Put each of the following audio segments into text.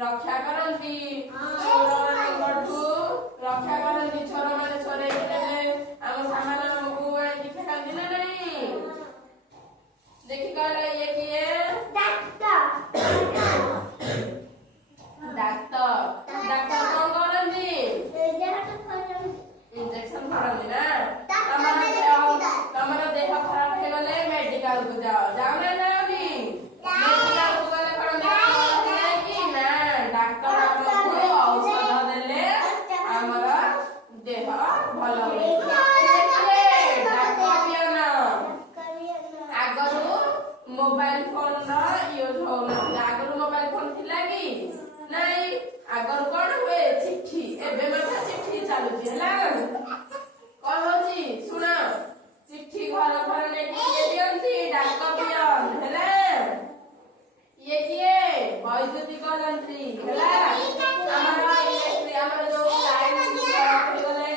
रक्षा करती रक्षा करती छोर मैंने छोरे आम सामान आमको फेंकती ना नहीं देखी कहला ये किए डाक्टर डाक्टर कौन करती इंजेक्शन करती ना तमरा देह खराब हो गले मेडिकल को जाओ जाओ ना जाओगी मेडिकल को गले कौन कि ना डाक्टर आपको औषध देले हमरा देह भल हो मोबाइल फोन यूज हो आगर मोबाइल फोन थिला कि नहीं आगर कौन हुए चिट्ठी एबे मथा चिट्ठी चलुची हला कौन होची सुना चिट्ठी घर घर नेकी दियंती डाक पियन हला ये किए वैद्युतिक यंत्री हला हमरा इलेक्ट्रिक हमरा जो लाइन खराब हो गले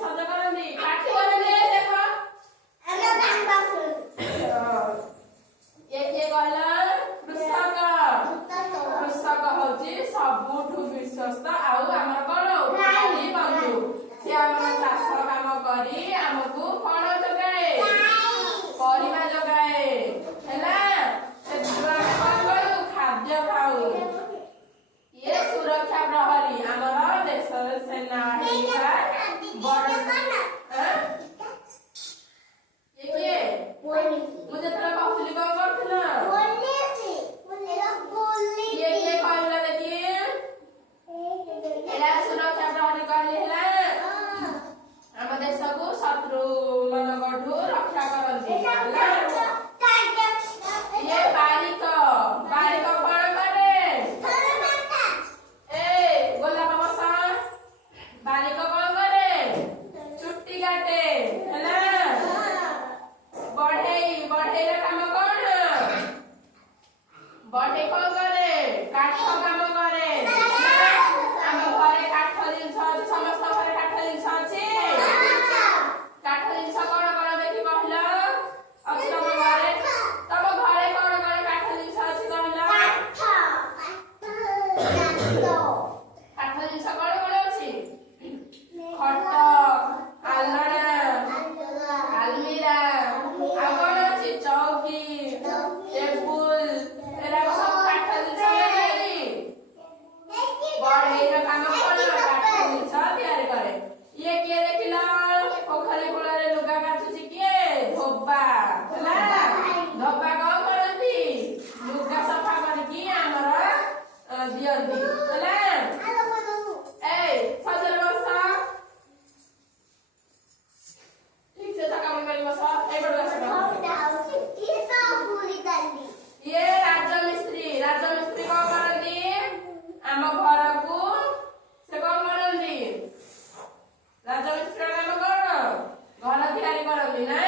सज करंदी काठी करले देखो हमरा दान बासु ये कहला कृषक होची सबुठु विश्वस्त आउ हमर कोन उपकारी बंधु से हमर चाष काम करी हमकु कोन जगाए परिवा जगाए हैला से दुआ कोन करू खाद्य खाऊ ये सुरक्षा प्रहरी हमर देश सेना हेला बड़ ये मुझे तोरा कहली कौन करथिला ये कहला देखिए एला सुरक्षा प्रहरी कहले हैला हम देश को शत्रु मनगठु रक्षा करନ୍ତି ये बालिक कौन करे ए गोलाप बसा बालिक कौन करे छुट्टी काटे हैला बढ़े काम कौन बढ़े कौन करे काठ काम करे आम घरे काठ जिनस अच्छी समस्त घरे काठ जिनस अच्छी काठ जिनस कौन कौन देखी कहल अच्छी तुम घरे काठ जिनस अच्छी कहल काठ जिनस कौन कौन अच्छी खट आलना आलमीरा चौकी टेबुल एरा सब काठ जिनस लेनी बढ़े काम कोन काठ जिनस तैयार करे ये के देखिला पोखरी कुଳରେ लुगा काचुची के धोबा हला धोबा को करती लुगा सफा करकी हमर दियंती हला ए सजल बसा ठीक से काम करी बसा ए बड़ बसा ये राजमिस्त्री कौन करती आम घर को से कौन करती राजमिस्त्री काम कौन घर तैयारी करती ना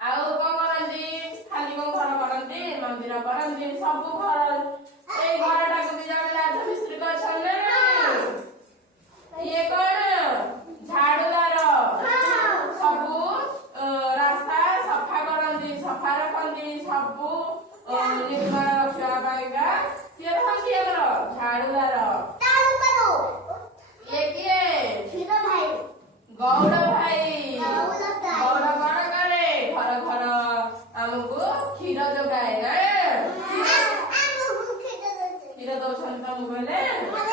आउ कौन करती खाली कौन घर करती मंदिर करती सब घर ए घरटा को भी जाने राजमिस्त्री करछन ना ये कौन झाड़ूदार सबू रास्ता सफा करती सफा रखती सबू निर्माण रक्षा पाएगा ये रखती है झाड़ूदार ये किए गौड़ भाई ବୋଲେ